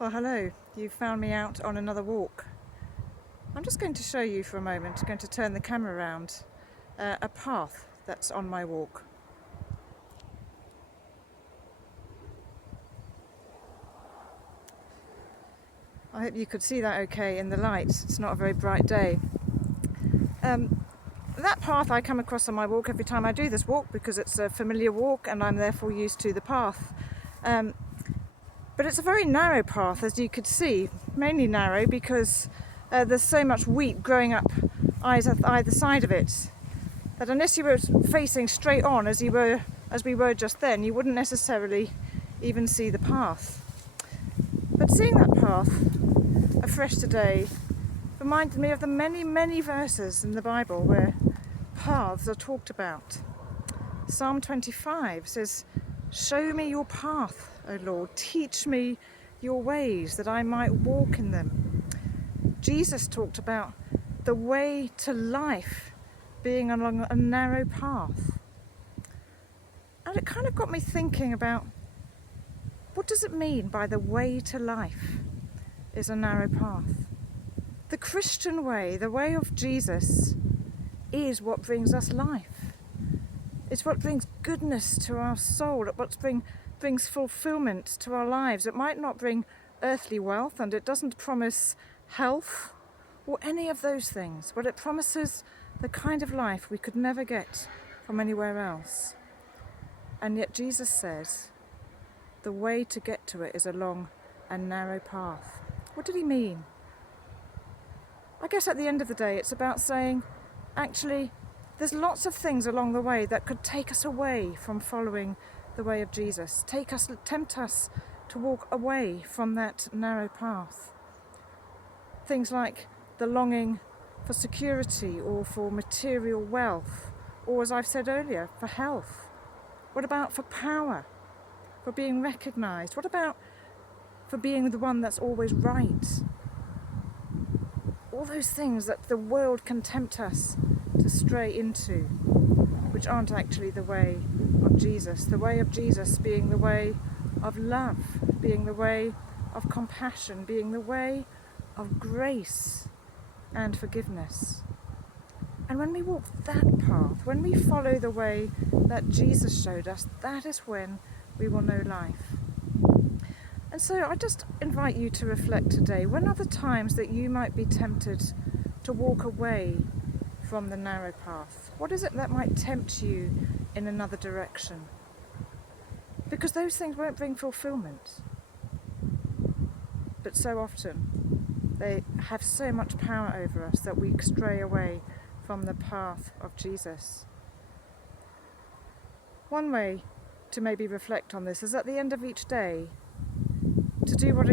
Well, hello. You found me out on another walk. I'm just going to show you for a moment, I'm going to turn the camera around, a path that's on my walk. I hope you could see that okay in the light. It's not a very bright day. That path I come across on my walk every time I do this walk because it's a familiar walk and I'm therefore used to the path. But it's a very narrow path, as you could see, mainly narrow because there's so much wheat growing up either side of it that unless you were facing straight on as we were just then, you wouldn't necessarily even see the path. But seeing that path afresh today reminded me of the many, many verses in the Bible where paths are talked about. Psalm 25 says, "Show me your path, O Lord, teach me your ways that I might walk in them." Jesus talked about the way to life being along a narrow path. And it kind of got me thinking about, what does it mean by the way to life is a narrow path? The Christian way, the way of Jesus, is what brings us life. It's what brings goodness to our soul. It's what brings fulfillment to our lives. It might not bring earthly wealth, and it doesn't promise health or any of those things, but it promises the kind of life we could never get from anywhere else. And yet Jesus says the way to get to it is along a narrow path. What did he mean? I guess at the end of the day it's about saying, actually, there's lots of things along the way that could take us away from following the way of Jesus, tempt us to walk away from that narrow path. Things like the longing for security or for material wealth, or as I've said earlier, for health. What about for power, for being recognised? What about for being the one that's always right? All those things that the world can tempt us to stray into, which aren't actually the way of Jesus. The way of Jesus being the way of love, being the way of compassion, being the way of grace and forgiveness. And when we walk that path, when we follow the way that Jesus showed us, that is when we will know life. And so I just invite you to reflect today, when are the times that you might be tempted to walk away from the narrow path? What is it that might tempt you in another direction? Because those things won't bring fulfillment. But so often they have so much power over us that we stray away from the path of Jesus. One way to maybe reflect on this is at the end of each day to do what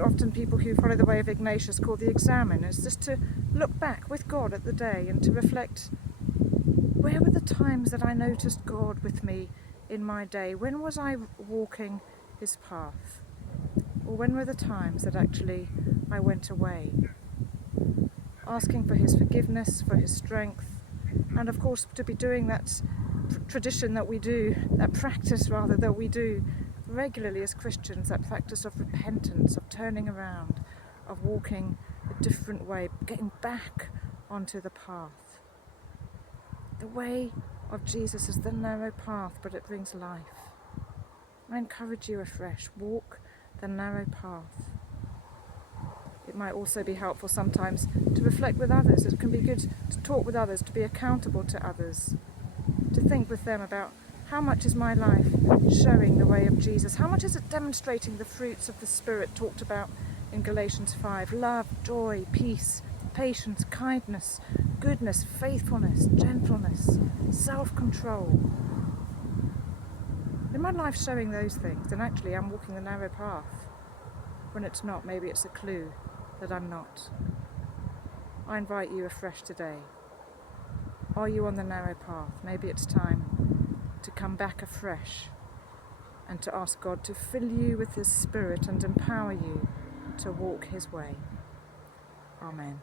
often people who follow the way of Ignatius call the examine, is just to look back with God at the day and to reflect, where were the times that I noticed God with me in my day? When was I walking his path? Or when were the times that actually I went away? Asking for his forgiveness, for his strength, and of course to be doing that tradition that we do, that practice rather that we do regularly as Christians, that practice of repentance, of turning around, of walking a different way, getting back onto the path. The way of Jesus is the narrow path, but it brings life. I encourage you afresh, walk the narrow path. It might also be helpful sometimes to reflect with others. It can be good to talk with others, to be accountable to others, to think with them about, how much is my life showing the way of Jesus? How much is it demonstrating the fruits of the Spirit talked about in Galatians 5? Love, joy, peace, patience, kindness, goodness, faithfulness, gentleness, self-control. In my life showing those things, then actually I'm walking the narrow path. When it's not, maybe it's a clue that I'm not. I invite you afresh today. Are you on the narrow path? Maybe it's time to come back afresh and to ask God to fill you with his Spirit and empower you to walk his way. Amen.